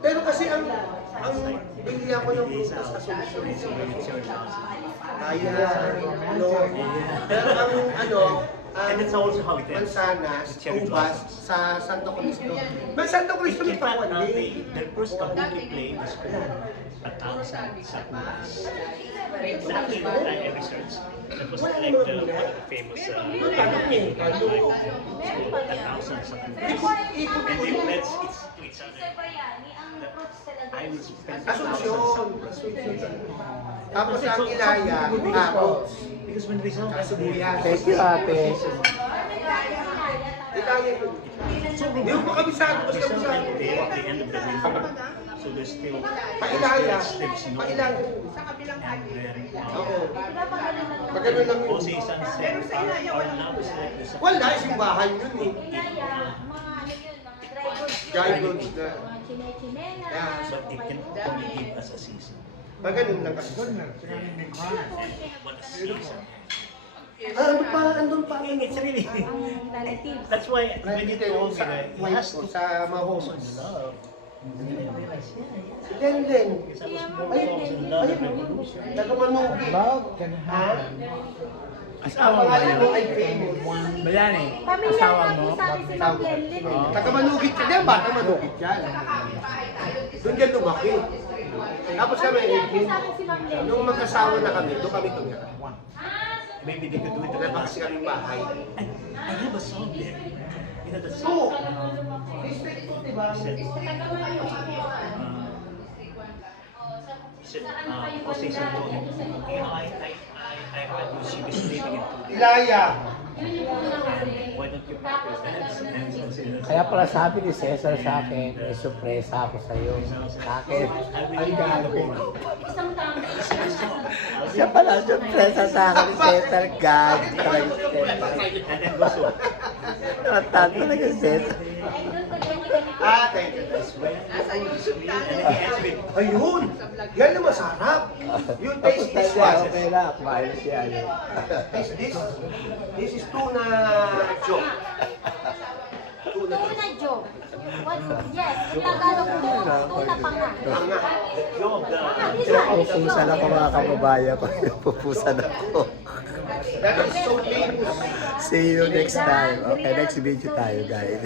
Pero kasi ang bigyan ko ng prutas sa solusyon. Kaya, pero And that's also how it ends. mansanas, The cherry ubas blossoms. sa Santo Cristo. May Santo Cristo In may fact, pawali. their first kabuki play was called 1,000 Sakuras. It's actually what I researched. That was like one of the famous Tanong like 1,000 Sakuras. And they pledged to each other. I will spend 1,000 Asunsyon. Sakuras. Tapos ang Ilaya, apples. Because when we saw Sibuyas. Thank you, ate. Ilaya yun. Hindi mo pa kabisado, mas kabisado. At the end of the winter, so there's still Pailaya. there's snow. Pailaya. And very Oo. Pag ganun lang yun. Jose Sunset, our love is like this. Wala, simbahan yun eh. Dry goods na. But it can only give us a season. Pag ganun lang kasi. What a season. Andun pa. It's really, that's why when you told me that it has to sa mga focus on homes. love, then I realized, Si Dendeng. because I was more focused on love and revolution. Taga-Manugi. Love can have. Ang Asawa mo pangalan mo yun? ay famous. Ba yan eh? Pamilya Asawa natin mo? sa akin si Ma'am Lenlen eh. Taga-Manugit ka din, bata Manugit yan. Doon dyan lumaki. Tapos kami, Pamilya sa akin si Ma'am Lenlen. nung magkasawa na kami, doon kami tumira. Maybe they could do it Wala pa kasi kaming bahay. I have a song there. You know the So, song? district 2, diba? He said, Jose Santon, you know, I heard you, she was living in Tubi. Ilaya. Why don't you practice? And Kaya pala sabi ni Cesar sa akin, may sorpresa ako sa iyo. Sa akin, ang gagawin. Siya pala, sorpresa sa akin ni Cesar. God, talaga si Cesar. And then Gusto. Natatalo talaga si Cesar. Thank you. And then he ends with, Ayun! Yan ang masarap. You Tapos taste na this siya, one. okay na, kumain na siya. This is tuna joke. Tuna Tuna joke. Yes, in Tagalog tuna panga. Tanga. Job, Pupusan ako mga kababayan ko. Pupusan ako. That is so famous. See you next time. Okay, next video tayo guys.